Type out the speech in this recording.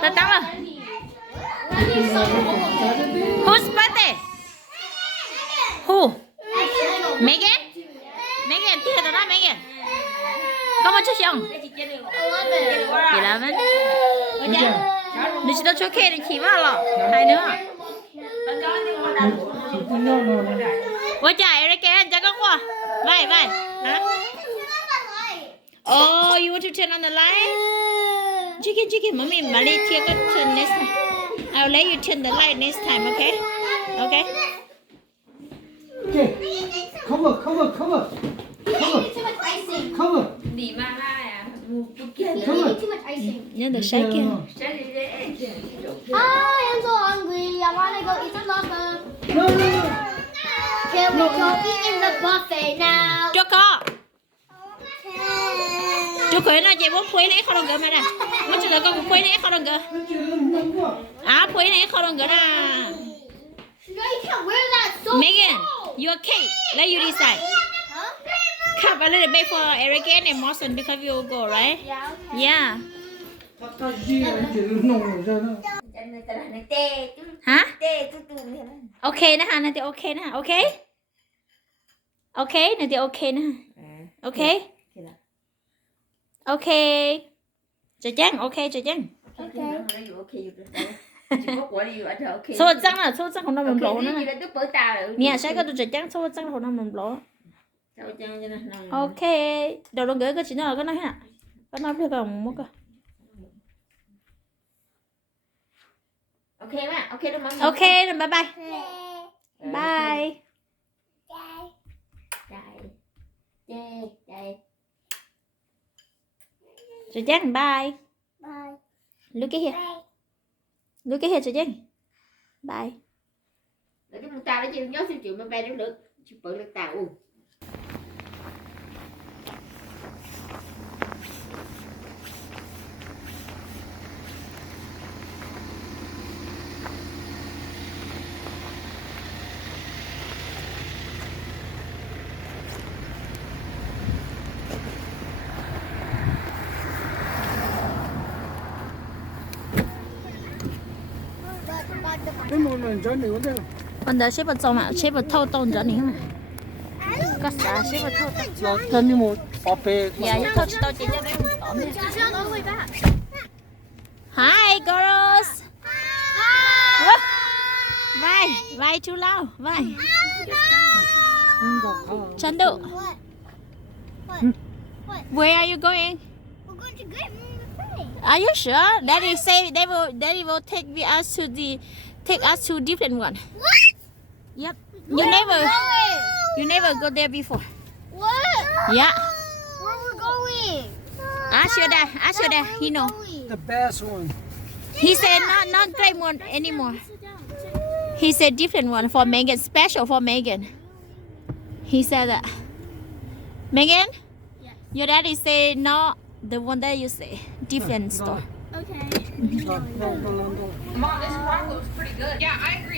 Tao tao rồi. Whose birthday? Who? Megan? Megan, tiếp theo đó Megan. Có một chút không? 11. Nữ chỉ tao cho kê để chỉ vào lọ. Hai nữa. Ôi trời ơi kìa, cho con qua. Vậy. Hả? Oh, you want to turn on the light? Chicken. Mommy, Mali, turn next time. I'll let you turn the light next time, okay? Okay. Okay. Cover. Nhớ được shake kia. I'm so hungry. I want to go eat the locker. No. Can we go eat in the buffet now? Cho có. Chú khởi nó chỉ muốn quấy này không đồng gỡ mà nè. Nó chỉ là con quấy này không đồng gỡ. À quấy này không đồng gỡ nè. No, you can't wear that so Megan, small. you okay? Let you decide. Huh? Cup a little bit for Eric and Morrison because you will go, right? Yeah, okay. Yeah. Hả? Okay nè, này thì okay nè, okay? Okay, này thì okay nè. Okay? Okay. Cho chăng, okay cho chăng. Số trắng là số trắng không nằm lỗ nữa. Nè, sẽ có tôi cho chăng số trắng không nằm lỗ. Okay. Đầu lần gửi cái chuyện nào có nói hả? Có nói với con muốn cơ. Okay mà, okay đâu mà. Okay, bye bye. Bye. Đây. Cho chăng, bye. Bye. Look at here. Look at here cho chăng. Bye. Để cái tao đó chứ nhớ siêu chịu mà bay đến được. Chịu bự được tao. Còn đợi xếp vào trong mà xếp vào thâu tôn cho này mà. Có xả xếp vào thâu tôn. Thân đi một ope. Dạ, thâu tôi chỉ cho đấy một tỏm đi. Hi girls. Vai chú lao, vai. Chandu. Where are you going? We're going to get buffet. Are you sure? Daddy say Daddy will take us to different one. What? Yep. Where You never go there before. What? Yeah. Where we're going? Ask your dad. He know. The best one. He said not great one anymore. He said different one for Megan, special for Megan. He said that. Megan? Yes. Your daddy say not the one that you say. Different store. Okay. No. Mom, this Bronco's pretty good. Yeah, I agree.